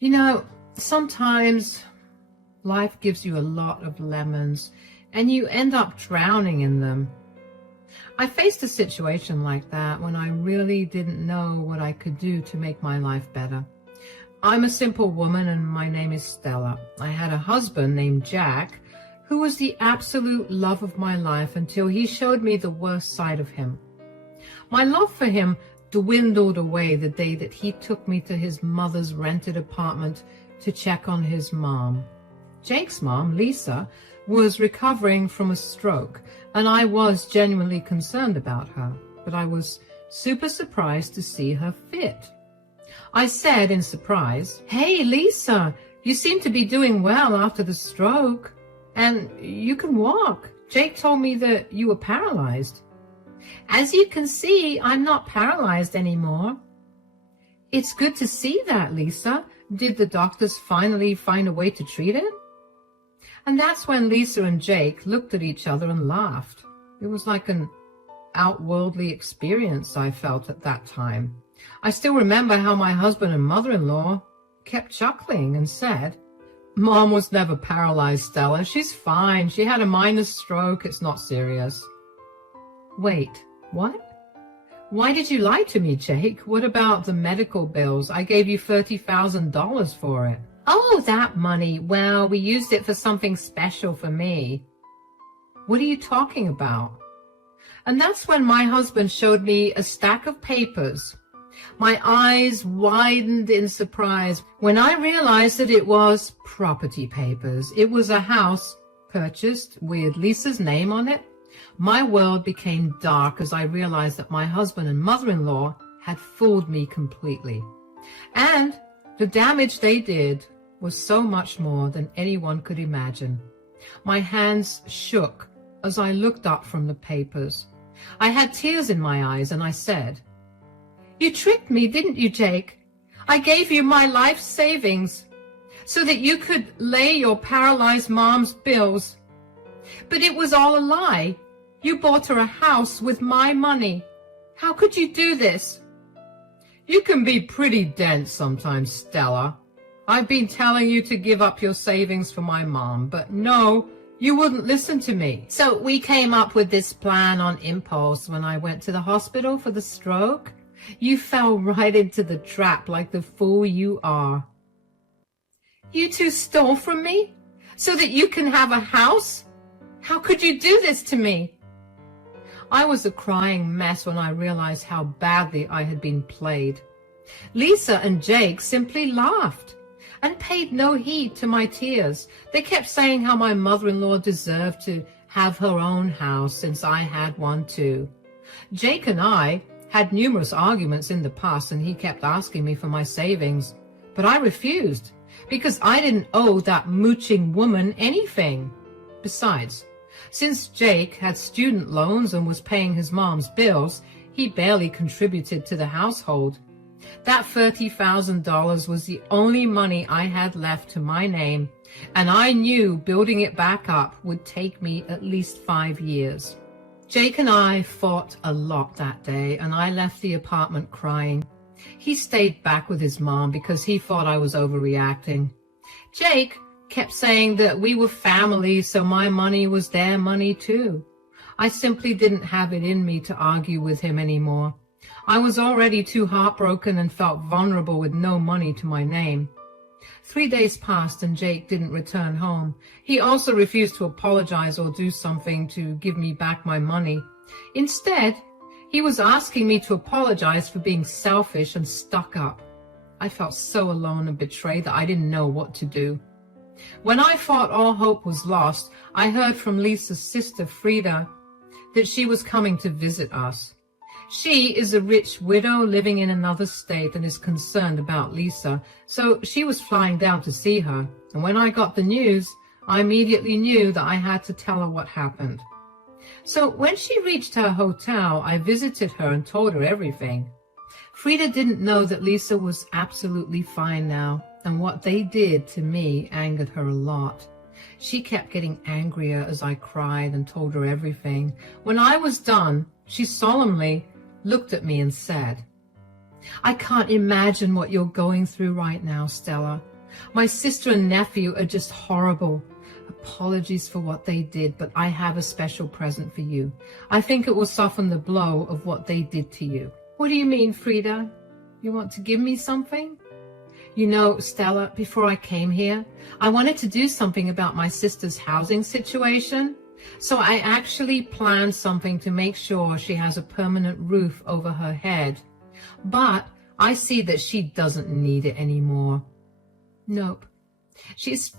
You know, sometimes life gives you a lot of lemons and you end up drowning in them. I faced a situation like that when I really didn't know what I could do to make my life better. I'm a simple woman and my name is Stella. I had a husband named Jack who was the absolute love of my life until he showed me the worst side of him. My love for him dwindled away the day that he took me to his mother's rented apartment to check on his mom. Jake's mom, Lisa, was recovering from a stroke, and I was genuinely concerned about her, but I was super surprised to see her fit. I said in surprise, "Hey, Lisa, you seem to be doing well after the stroke, and you can walk. Jake told me that you were paralyzed." "As you can see, I'm not paralyzed anymore." "It's good to see that, Lisa. Did the doctors finally find a way to treat it?" And that's when Lisa and Jake looked at each other and laughed. It was like an outworldly experience I felt at that time. I still remember how my husband and mother-in-law kept chuckling and said, "Mom was never paralyzed, Stella. She's fine. She had a minor stroke. It's not serious." Wait, what? Why did you lie to me, Jake? What about the medical bills? I gave you $30,000 for it. "Oh, that money. Well, we used it for something special for me." "What are you talking about?" And that's when my husband showed me a stack of papers. My eyes widened in surprise when I realized that it was property papers. It was a house purchased with Lisa's name on it. My world became dark as I realized that my husband and mother-in-law had fooled me completely. And the damage they did was so much more than anyone could imagine. My hands shook as I looked up from the papers. I had tears in my eyes and I said, "You tricked me, didn't you, Jake? I gave you my life savings so that you could lay your paralyzed mom's bills. But it was all a lie. You bought her a house with my money. How could you do this?" "You can be pretty dense sometimes, Stella. I've been telling you to give up your savings for my mom, but no, you wouldn't listen to me. So we came up with this plan on impulse when I went to the hospital for the stroke. You fell right into the trap like the fool you are." "You two stole from me so that you can have a house? How could you do this to me?" I was a crying mess when I realized how badly I had been played. Lisa and Jake simply laughed and paid no heed to my tears. They kept saying how my mother-in-law deserved to have her own house since I had one too. Jake and I had numerous arguments in the past and he kept asking me for my savings, but I refused because I didn't owe that mooching woman anything. Besides, since Jake had student loans and was paying his mom's bills, he barely contributed to the household. That $30,000 was the only money I had left to my name, and I knew building it back up would take me at least 5 years. Jake and I fought a lot that day, and I left the apartment crying. He stayed back with his mom because he thought I was overreacting. Jake kept saying that we were family, so my money was their money too. I simply didn't have it in me to argue with him anymore. I was already too heartbroken and felt vulnerable with no money to my name. 3 days passed and Jake didn't return home. He also refused to apologize or do something to give me back my money. Instead, he was asking me to apologize for being selfish and stuck up. I felt so alone and betrayed that I didn't know what to do. When I thought all hope was lost, I heard from Lisa's sister, Frida, that she was coming to visit us. She is a rich widow living in another state and is concerned about Lisa, so she was flying down to see her. And when I got the news, I immediately knew that I had to tell her what happened. So when she reached her hotel, I visited her and told her everything. Frida didn't know that Lisa was absolutely fine now, and what they did to me angered her a lot. She kept getting angrier as I cried and told her everything. When I was done, she solemnly looked at me and said, I can't imagine what you're going through right now, Stella. My sister and nephew are just horrible. Apologies for what they did, but I have a special present for you. I think it will soften the blow of what they did to you. What do you mean, Frida? You want to give me something? You know, Stella, before I came here, I wanted to do something about my sister's housing situation. So I actually planned something to make sure she has a permanent roof over her head. But I see that she doesn't need it anymore. Nope. She's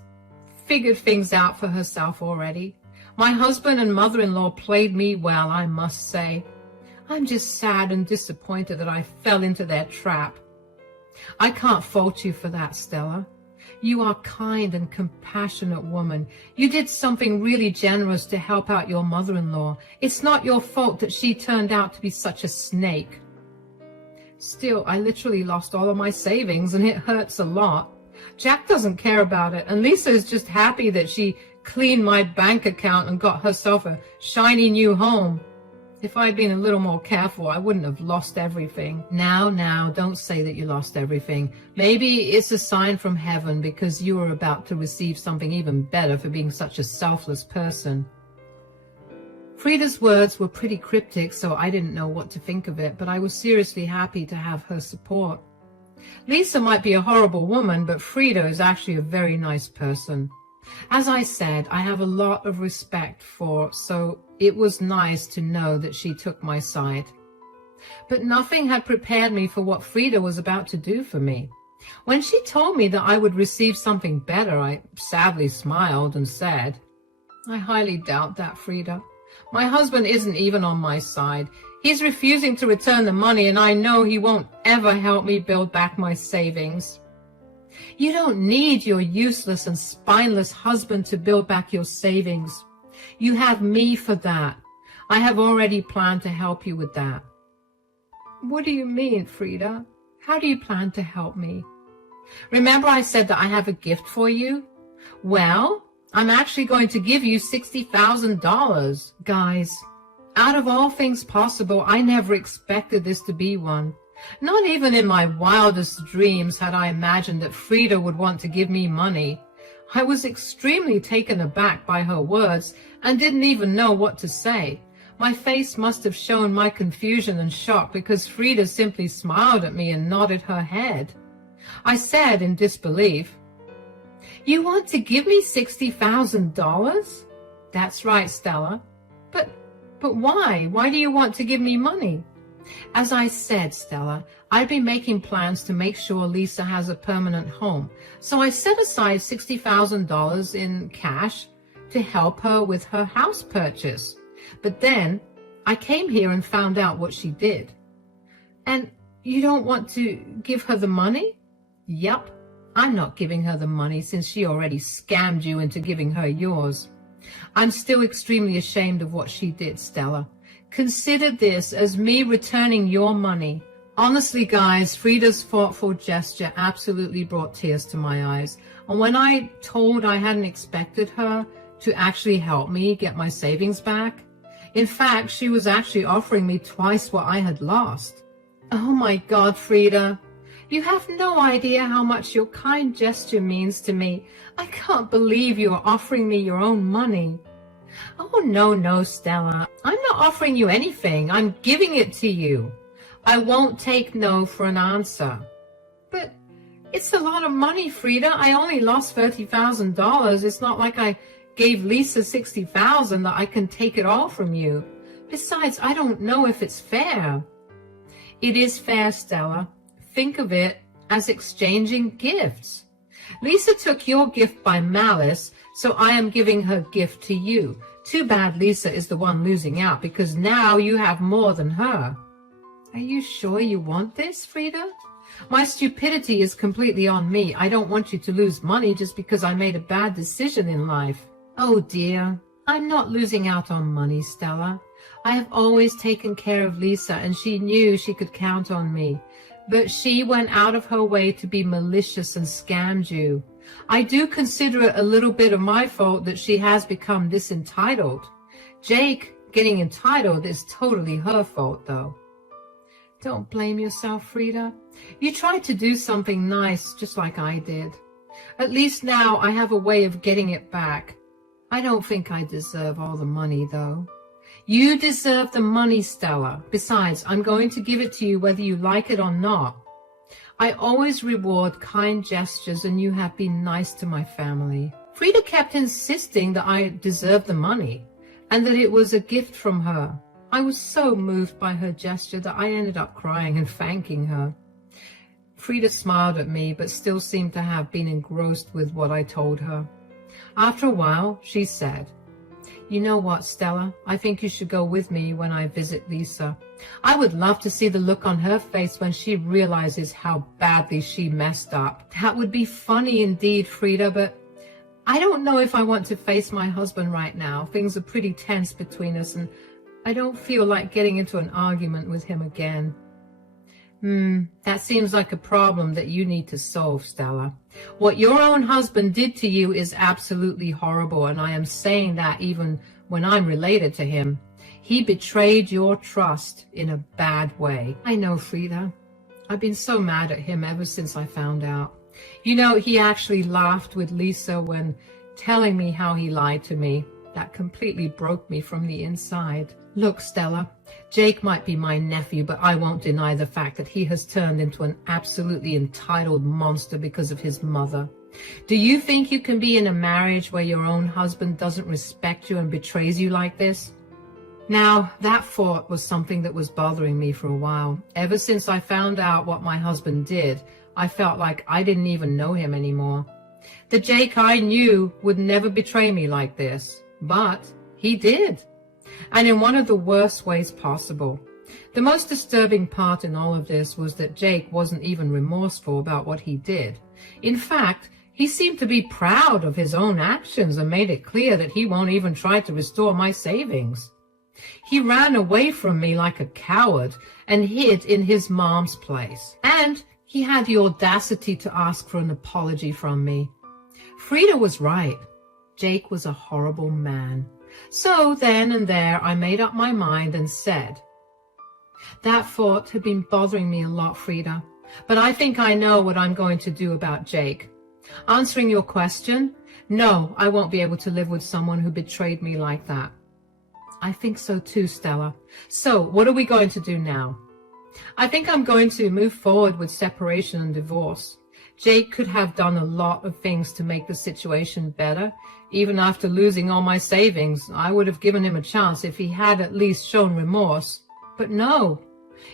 figured things out for herself already. My husband and mother-in-law played me well, I must say. I'm just sad and disappointed that I fell into their trap. I can't fault you for that, Stella. You are a kind and compassionate woman. You did something really generous to help out your mother-in-law. It's not your fault that she turned out to be such a snake. Still, I literally lost all of my savings, and it hurts a lot. Jack doesn't care about it, and Lisa is just happy that she cleaned my bank account and got herself a shiny new home. If I'd been a little more careful, I wouldn't have lost everything. Now, don't say that you lost everything. Maybe it's a sign from heaven because you are about to receive something even better for being such a selfless person. Frida's words were pretty cryptic, so I didn't know what to think of it, but I was seriously happy to have her support. Lisa might be a horrible woman, but Frida is actually a very nice person. As I said, I have a lot of respect for, so it was nice to know that she took my side. But nothing had prepared me for what Frida was about to do for me. When she told me that I would receive something better, I sadly smiled and said, I highly doubt that, Frida. My husband isn't even on my side. He's refusing to return the money, and I know he won't ever help me build back my savings. You don't need your useless and spineless husband to build back your savings. You have me for that. I have already planned to help you with that. What do you mean, Frida? How do you plan to help me? Remember I said that I have a gift for you? Well, I'm actually going to give you $60,000. Guys, out of all things possible, I never expected this to be one. Not even in my wildest dreams had I imagined that Frida would want to give me money. I was extremely taken aback by her words and didn't even know what to say. My face must have shown my confusion and shock because Frida simply smiled at me and nodded her head. I said in disbelief, You want to give me $60,000? That's right, Stella. But why? Why do you want to give me money? As I said, Stella, I've been making plans to make sure Lisa has a permanent home. So I set aside $60,000 in cash to help her with her house purchase. But then I came here and found out what she did. And you don't want to give her the money? Yup, I'm not giving her the money since she already scammed you into giving her yours. I'm still extremely ashamed of what she did, Stella. Consider this as me returning your money. Honestly, guys, Frida's thoughtful gesture absolutely brought tears to my eyes. And when I told I hadn't expected her to actually help me get my savings back, in fact, she was actually offering me twice what I had lost. Oh my God, Frida. You have no idea how much your kind gesture means to me. I can't believe you are offering me your own money. Oh, no, Stella. I'm not offering you anything. I'm giving it to you. I won't take no for an answer. But it's a lot of money, Frida. I only lost $30,000. It's not like I gave Lisa $60,000 that I can take it all from you. Besides, I don't know if it's fair. It is fair, Stella. Think of it as exchanging gifts. Lisa took your gift by malice, so I am giving her gift to you. Too bad Lisa is the one losing out because now you have more than her. Are you sure you want this, Frida? My stupidity is completely on me. I don't want you to lose money just because I made a bad decision in life. Oh dear, I'm not losing out on money, Stella. I have always taken care of Lisa and she knew she could count on me. But she went out of her way to be malicious and scammed you. I do consider it a little bit of my fault that she has become this entitled. Jake getting entitled is totally her fault, though. Don't blame yourself, Frida. You tried to do something nice just like I did. At least now I have a way of getting it back. I don't think I deserve all the money, though. You deserve the money, Stella. Besides, I'm going to give it to you whether you like it or not. I always reward kind gestures, and you have been nice to my family. Frida kept insisting that I deserved the money and that it was a gift from her. I was so moved by her gesture that I ended up crying and thanking her. Frida smiled at me, but still seemed to have been engrossed with what I told her. After a while, she said, "You know what, Stella? I think you should go with me when I visit Lisa. I would love to see the look on her face when she realizes how badly she messed up. That would be funny indeed, Frida, but I don't know if I want to face my husband right now. Things are pretty tense between us, and I don't feel like getting into an argument with him again." That seems like a problem that you need to solve, Stella. What your own husband did to you is absolutely horrible, and I am saying that even when I'm related to him. He betrayed your trust in a bad way. I know, Frida. I've been so mad at him ever since I found out. You know, he actually laughed with Lisa when telling me how he lied to me. That completely broke me from the inside. Look, Stella, Jake might be my nephew, but I won't deny the fact that he has turned into an absolutely entitled monster because of his mother. Do you think you can be in a marriage where your own husband doesn't respect you and betrays you like this? Now, that thought was something that was bothering me for a while. Ever since I found out what my husband did, I felt like I didn't even know him anymore. The Jake I knew would never betray me like this, but he did. And in one of the worst ways possible. The most disturbing part in all of this was that Jake wasn't even remorseful about what he did. In fact, he seemed to be proud of his own actions and made it clear that he won't even try to restore my savings. He ran away from me like a coward and hid in his mom's place. And he had the audacity to ask for an apology from me. Frida was right. Jake was a horrible man. So then and there I made up my mind and said, "That thought had been bothering me a lot, Frida, but I think I know what I'm going to do about Jake. Answering your question, no, I won't be able to live with someone who betrayed me like that." I think so too, Stella. So what are we going to do now? I think I'm going to move forward with separation and divorce. Jake could have done a lot of things to make the situation better. Even after losing all my savings, I would have given him a chance if he had at least shown remorse. But no,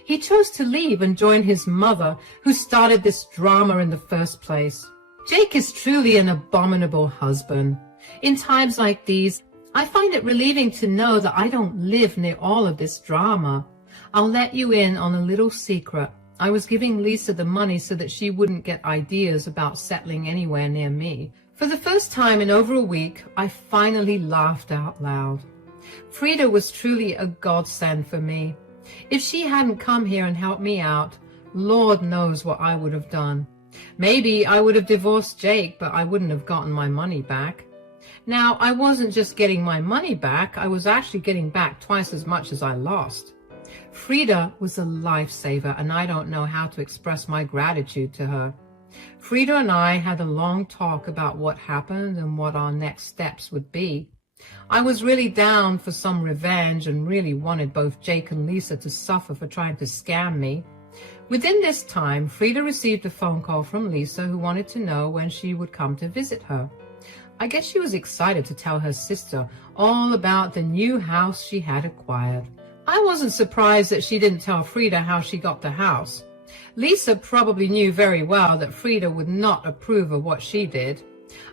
he chose to leave and join his mother, who started this drama in the first place. Jake is truly an abominable husband. In times like these, I find it relieving to know that I don't live near all of this drama. I'll let you in on a little secret. I was giving Lisa the money so that she wouldn't get ideas about settling anywhere near me. For the first time in over a week, I finally laughed out loud. Frida was truly a godsend for me. If she hadn't come here and helped me out, Lord knows what I would have done. Maybe I would have divorced Jake, but I wouldn't have gotten my money back. Now, I wasn't just getting my money back, I was actually getting back twice as much as I lost. Frida was a lifesaver, and I don't know how to express my gratitude to her. Frida and I had a long talk about what happened and what our next steps would be. I was really down for some revenge and really wanted both Jake and Lisa to suffer for trying to scam me. Within this time, Frida received a phone call from Lisa, who wanted to know when she would come to visit her. I guess she was excited to tell her sister all about the new house she had acquired. I wasn't surprised that she didn't tell Frida how she got the house. Lisa probably knew very well that Frida would not approve of what she did.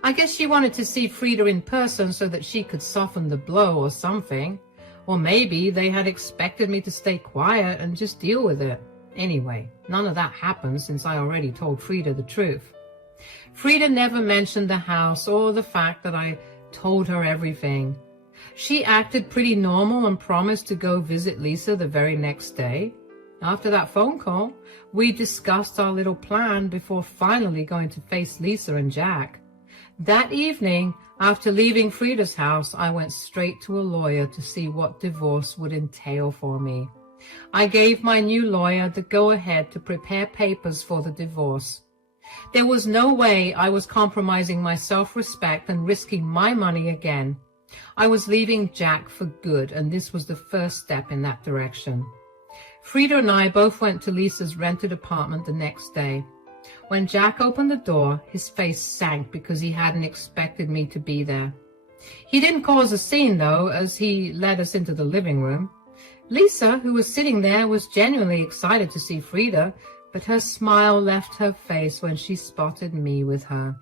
I guess she wanted to see Frida in person so that she could soften the blow or something. Or maybe they had expected me to stay quiet and just deal with it. Anyway, none of that happened since I already told Frida the truth. Frida never mentioned the house or the fact that I told her everything. She acted pretty normal and promised to go visit Lisa the very next day. After that phone call, we discussed our little plan before finally going to face Lisa and Jack. That evening, after leaving Frida's house, I went straight to a lawyer to see what divorce would entail for me. I gave my new lawyer the go-ahead to prepare papers for the divorce. There was no way I was compromising my self-respect and risking my money again. I was leaving Jack for good, and this was the first step in that direction. Frida and I both went to Lisa's rented apartment the next day. When Jack opened the door, his face sank because he hadn't expected me to be there. He didn't cause a scene, though, as he led us into the living room. Lisa, who was sitting there, was genuinely excited to see Frida, but her smile left her face when she spotted me with her.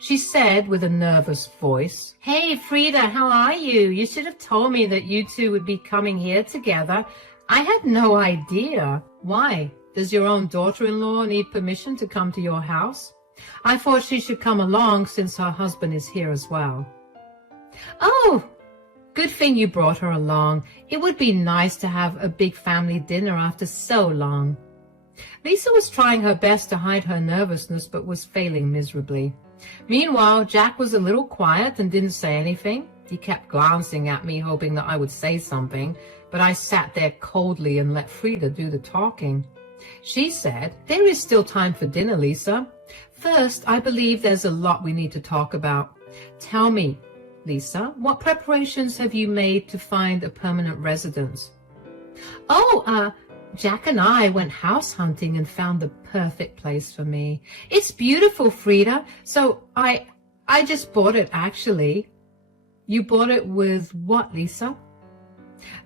She said with a nervous voice, "Hey, Frida, how are you? You should have told me that you two would be coming here together. I had no idea." "Why? Does your own daughter-in-law need permission to come to your house? I thought she should come along since her husband is here as well." "Oh, good thing you brought her along. It would be nice to have a big family dinner after so long." Lisa was trying her best to hide her nervousness, but was failing miserably. Meanwhile, Jack was a little quiet and didn't say anything. He kept glancing at me, hoping that I would say something, but I sat there coldly and let Frida do the talking. She said, "There is still time for dinner, Lisa. First, I believe there's a lot we need to talk about. Tell me, Lisa, what preparations have you made to find a permanent residence?" Jack and I went house hunting and found the perfect place for me. It's beautiful, Frida. So I just bought it, actually." "You bought it with what, Lisa?"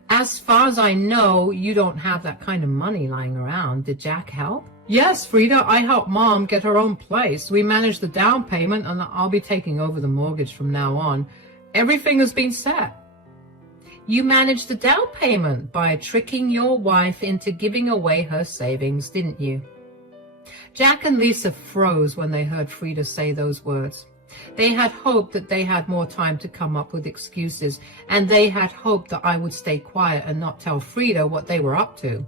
"As far as I know, you don't have that kind of money lying around. Did Jack help?" "Yes, Frida, I helped Mom get her own place. We managed the down payment, and I'll be taking over the mortgage from now on. Everything has been set." "You managed the down payment by tricking your wife into giving away her savings, didn't you?" Jack and Lisa froze when they heard Frida say those words. They had hoped that they had more time to come up with excuses, and they had hoped that I would stay quiet and not tell Frida what they were up to.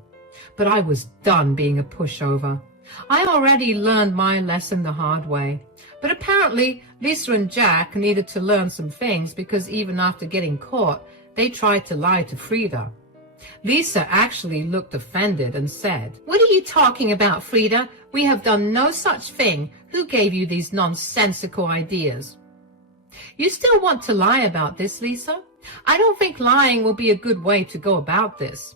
But I was done being a pushover. I already learned my lesson the hard way. But apparently, Lisa and Jack needed to learn some things, because even after getting caught, they tried to lie to Frida. Lisa actually looked offended and said, "What are you talking about, Frida? We have done no such thing. Who gave you these nonsensical ideas?" "You still want to lie about this, Lisa? I don't think lying will be a good way to go about this."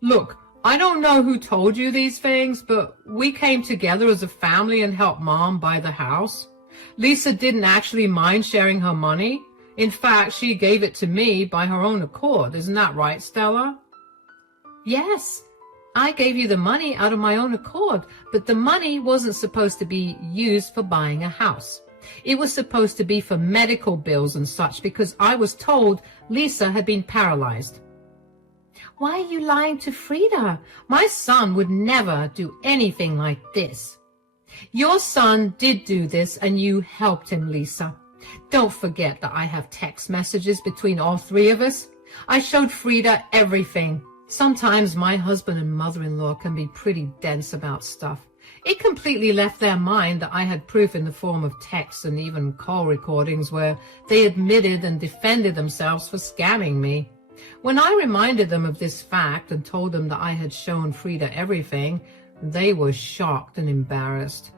"Look, I don't know who told you these things, but we came together as a family and helped Mom buy the house. Lisa didn't actually mind sharing her money. In fact, she gave it to me by her own accord. Isn't that right, Stella?" "Yes, I gave you the money out of my own accord, but the money wasn't supposed to be used for buying a house. It was supposed to be for medical bills and such, because I was told Lisa had been paralyzed." "Why are you lying to Frida? My son would never do anything like this." "Your son did do this, and you helped him, Lisa. Don't forget that I have text messages between all three of us. I showed Frida everything. Sometimes my husband and mother-in-law can be pretty dense about stuff. It completely left their mind that I had proof in the form of texts and even call recordings where they admitted and defended themselves for scamming me. When I reminded them of this fact and told them that I had shown Frida everything, they were shocked and embarrassed.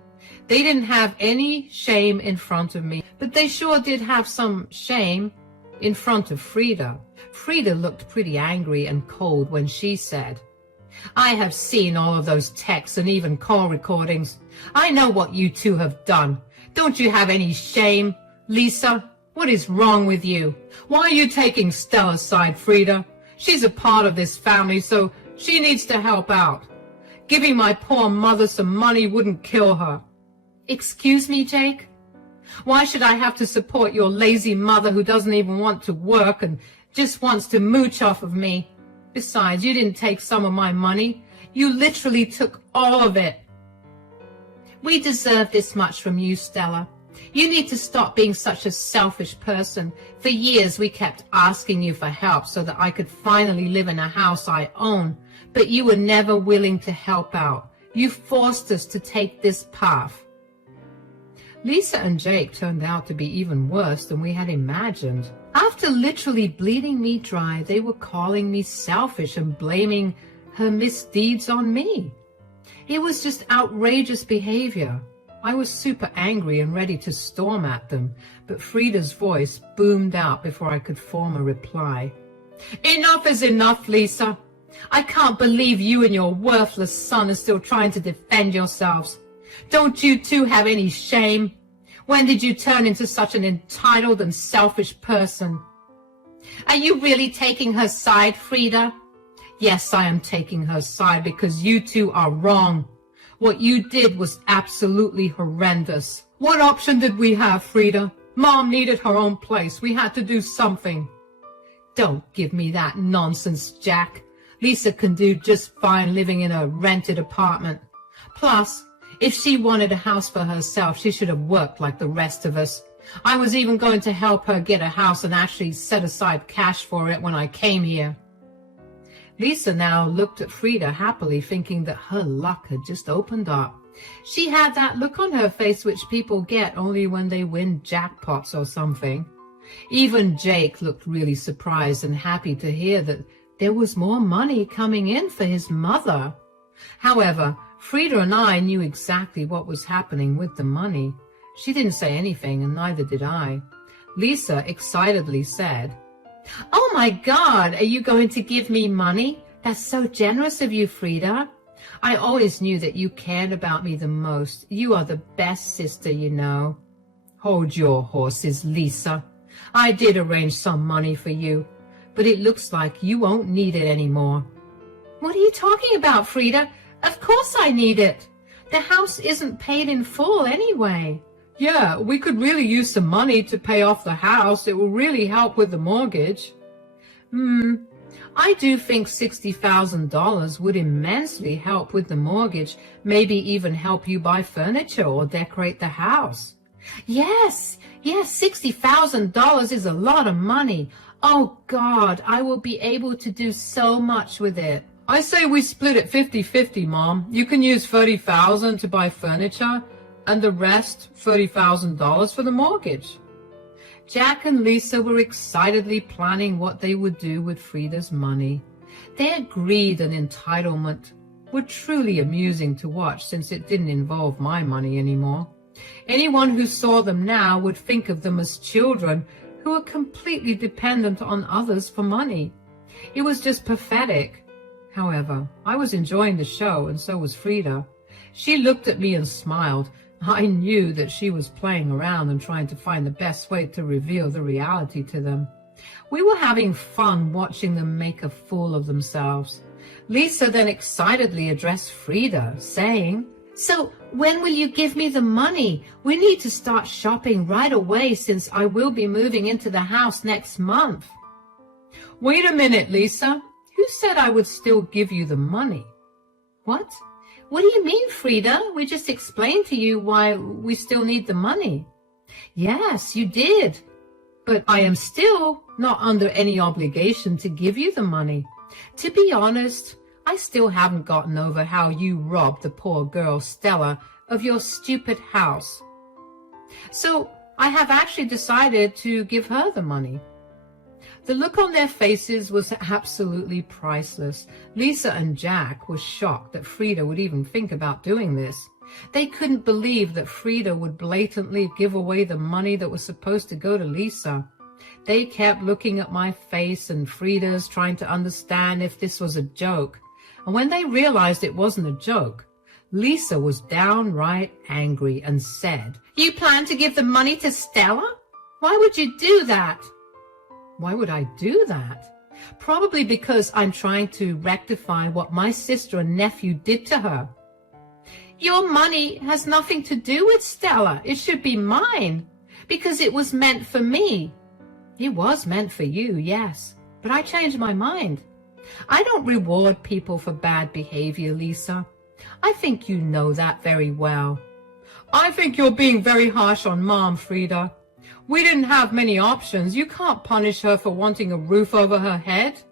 They didn't have any shame in front of me, but they sure did have some shame in front of Frida. Frida looked pretty angry and cold when she said, "I have seen all of those texts and even call recordings. I know what you two have done. Don't you have any shame? Lisa, what is wrong with you? Why are you taking Stella's side, Frida? She's a part of this family, so she needs to help out. Giving my poor mother some money wouldn't kill her." "Excuse me, Jake? Why should I have to support your lazy mother who doesn't even want to work and just wants to mooch off of me? Besides, you didn't take some of my money. You literally took all of it." "We deserve this much from you, Stella. You need to stop being such a selfish person. For years we kept asking you for help so that I could finally live in a house I own, but you were never willing to help out. You forced us to take this path." Lisa and Jake turned out to be even worse than we had imagined. After literally bleeding me dry, they were calling me selfish and blaming her misdeeds on me. It was just outrageous behavior. I was super angry and ready to storm at them, but Frida's voice boomed out before I could form a reply. Enough is enough, Lisa. I can't believe you and your worthless son are still trying to defend yourselves. Don't you two have any shame? When did you turn into such an entitled and selfish person? Are you really taking her side, Frida? Yes, I am taking her side because you two are wrong. What you did was absolutely horrendous. What option did we have, Frida? Mom needed her own place. We had to do something. Don't give me that nonsense, Jack. Lisa can do just fine living in a rented apartment. Plus, if she wanted a house for herself, she should have worked like the rest of us. I was even going to help her get a house and actually set aside cash for it when I came here. Lisa now looked at Frida happily, thinking that her luck had just opened up. She had that look on her face which people get only when they win jackpots or something. Even Jake looked really surprised and happy to hear that there was more money coming in for his mother. However, Frida and I knew exactly what was happening with the money. She didn't say anything, and neither did I. Lisa excitedly said, "Oh my God, are you going to give me money? That's so generous of you, Frida. I always knew that you cared about me the most. You are the best sister, you know." "Hold your horses, Lisa. I did arrange some money for you, but it looks like you won't need it anymore." "What are you talking about, Frida? Of course I need it. The house isn't paid in full anyway." "Yeah, we could really use some money to pay off the house. It will really help with the mortgage." I do think $60,000 would immensely help with the mortgage, maybe even help you buy furniture or decorate the house." Yes, $60,000 is a lot of money. Oh God, I will be able to do so much with it. "I say we split it 50-50, Mom. You can use $30,000 to buy furniture and the rest, $30,000 for the mortgage." Jack and Lisa were excitedly planning what they would do with Frida's money. Their greed and entitlement were truly amusing to watch since it didn't involve my money anymore. Anyone who saw them now would think of them as children who were completely dependent on others for money. It was just pathetic. However, I was enjoying the show, and so was Frida. She looked at me and smiled. I knew that she was playing around and trying to find the best way to reveal the reality to them. We were having fun watching them make a fool of themselves. Lisa then excitedly addressed Frida, saying, "So when will you give me the money? We need to start shopping right away since I will be moving into the house next month." "Wait a minute, Lisa. Who said I would still give you the money?" "What? What do you mean, Frida? We just explained to you why we still need the money." "Yes, you did. But I am still not under any obligation to give you the money. To be honest, I still haven't gotten over how you robbed the poor girl Stella of your stupid house. So I have actually decided to give her the money." The look on their faces was absolutely priceless. Lisa and Jack were shocked that Frida would even think about doing this. They couldn't believe that Frida would blatantly give away the money that was supposed to go to Lisa. They kept looking at my face and Frida's, trying to understand if this was a joke. And when they realized it wasn't a joke, Lisa was downright angry and said, "You plan to give the money to Stella? Why would you do that?" "Why would I do that?" "Probably because I'm trying to rectify what my sister and nephew did to her." "Your money has nothing to do with Stella. It should be mine, because it was meant for me." "It was meant for you, yes, but I changed my mind. I don't reward people for bad behavior, Lisa. I think you know that very well." "I think you're being very harsh on Mom, Frida. We didn't have many options. You can't punish her for wanting a roof over her head."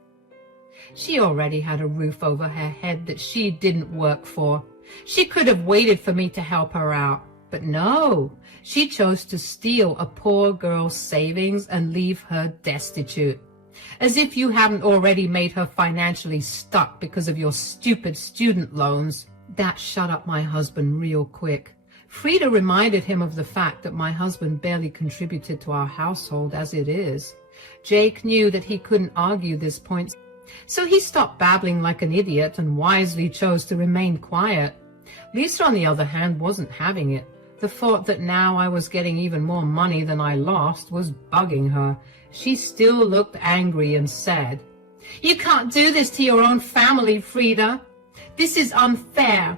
She already had a roof over her head that she didn't work for. She could have waited for me to help her out. But no, she chose to steal a poor girl's savings and leave her destitute. As if you haven't already made her financially stuck because of your stupid student loans. That shut up my husband real quick. Frida reminded him of the fact that my husband barely contributed to our household as it is. Jake knew that he couldn't argue this point, so he stopped babbling like an idiot and wisely chose to remain quiet. Lisa, on the other hand, wasn't having it. The thought that now I was getting even more money than I lost was bugging her. She still looked angry and said, "You can't do this to your own family, Frida. This is unfair."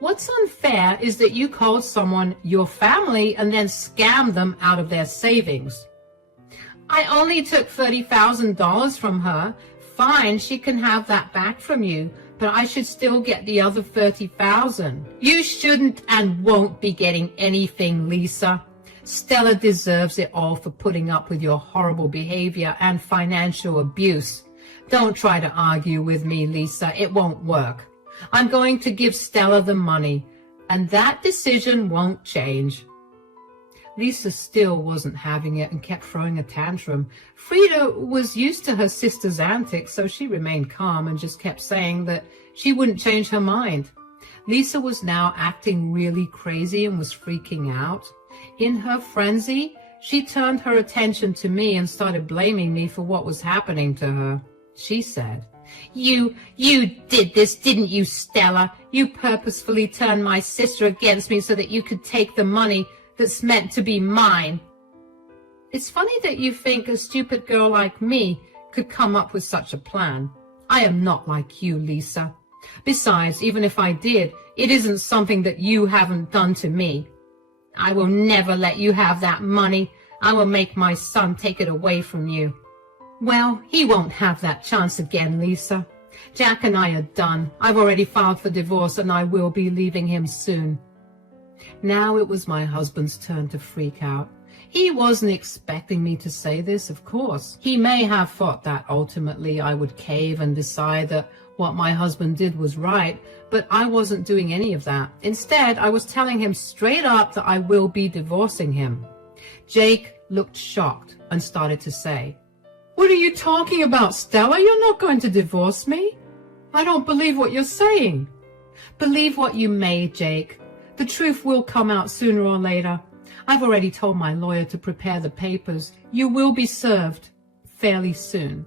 What's unfair is that you called someone your family and then scammed them out of their savings. I only took $30,000 from her. Fine, she can have that back from you, but I should still get the other $30,000. You shouldn't and won't be getting anything, Lisa. Stella deserves it all for putting up with your horrible behavior and financial abuse. Don't try to argue with me, Lisa. It won't work. I'm going to give Stella the money, and that decision won't change. Lisa still wasn't having it and kept throwing a tantrum. Frida was used to her sister's antics, so she remained calm and just kept saying that she wouldn't change her mind. Lisa was now acting really crazy and was freaking out. In her frenzy, she turned her attention to me and started blaming me for what was happening to her. She said, You did this, didn't you, Stella? You purposefully turned my sister against me so that you could take the money that's meant to be mine. It's funny that you think a stupid girl like me could come up with such a plan. I am not like you, Lisa. Besides, even if I did, it isn't something that you haven't done to me. I will never let you have that money. I will make my son take it away from you. Well, he won't have that chance again, Lisa. Jack and I are done. I've already filed for divorce and I will be leaving him soon. Now it was my husband's turn to freak out. He wasn't expecting me to say this, of course. He may have thought that ultimately I would cave and decide that what my husband did was right, but I wasn't doing any of that. Instead, I was telling him straight up that I will be divorcing him. Jake looked shocked and started to say, "What are you talking about, Stella? You're not going to divorce me. I don't believe what you're saying." Believe what you may, Jake. The truth will come out sooner or later. I've already told my lawyer to prepare the papers. You will be served fairly soon.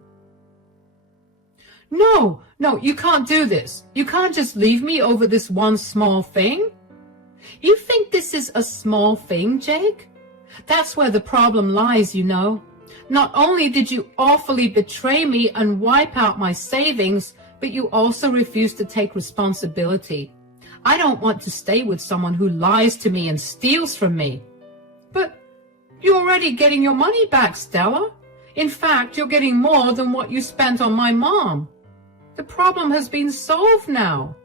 No, you can't do this. You can't just leave me over this one small thing. You think this is a small thing, Jake? That's where the problem lies, you know. Not only did you awfully betray me and wipe out my savings, but you also refuse to take responsibility. I don't want to stay with someone who lies to me and steals from me. But you're already getting your money back, Stella. In fact, you're getting more than what you spent on my mom. The problem has been solved now.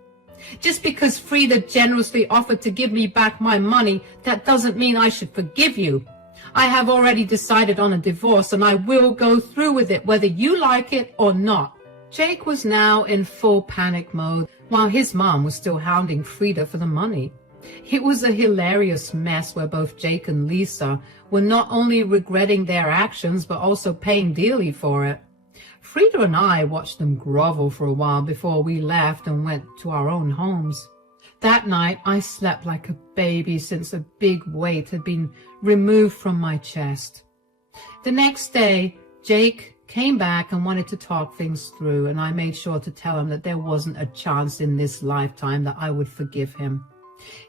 Just because Frida generously offered to give me back my money, that doesn't mean I should forgive you. I have already decided on a divorce and I will go through with it whether you like it or not. Jake was now in full panic mode while his mom was still hounding Frida for the money. It was a hilarious mess where both Jake and Lisa were not only regretting their actions but also paying dearly for it. Frida and I watched them grovel for a while before we left and went to our own homes. That night, I slept like a baby since a big weight had been removed from my chest. The next day, Jake came back and wanted to talk things through, and I made sure to tell him that there wasn't a chance in this lifetime that I would forgive him.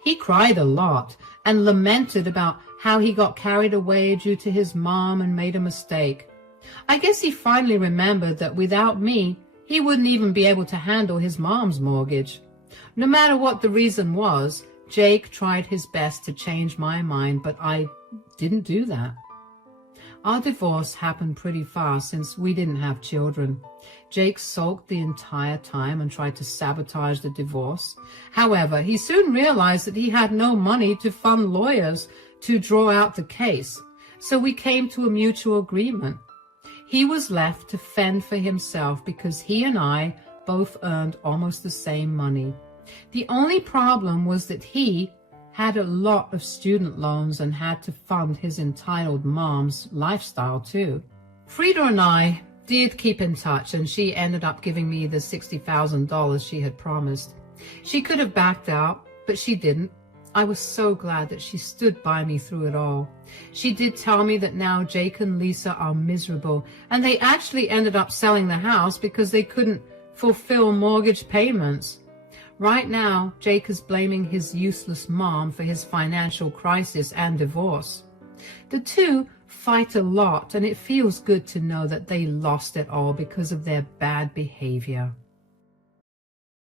He cried a lot and lamented about how he got carried away due to his mom and made a mistake. I guess he finally remembered that without me, he wouldn't even be able to handle his mom's mortgage. No matter what the reason was, Jake tried his best to change my mind, but I didn't do that. Our divorce happened pretty fast since we didn't have children. Jake sulked the entire time and tried to sabotage the divorce. However, he soon realized that he had no money to fund lawyers to draw out the case, so we came to a mutual agreement. He was left to fend for himself because he and I both earned almost the same money. The only problem was that he had a lot of student loans and had to fund his entitled mom's lifestyle too. Frida and I did keep in touch, and she ended up giving me the $60,000 she had promised. She could have backed out, but she didn't. I was so glad that she stood by me through it all. She did tell me that now Jake and Lisa are miserable, and they actually ended up selling the house because they couldn't fulfill mortgage payments. Right now, Jake is blaming his useless mom for his financial crisis and divorce. The two fight a lot, and it feels good to know that they lost it all because of their bad behavior.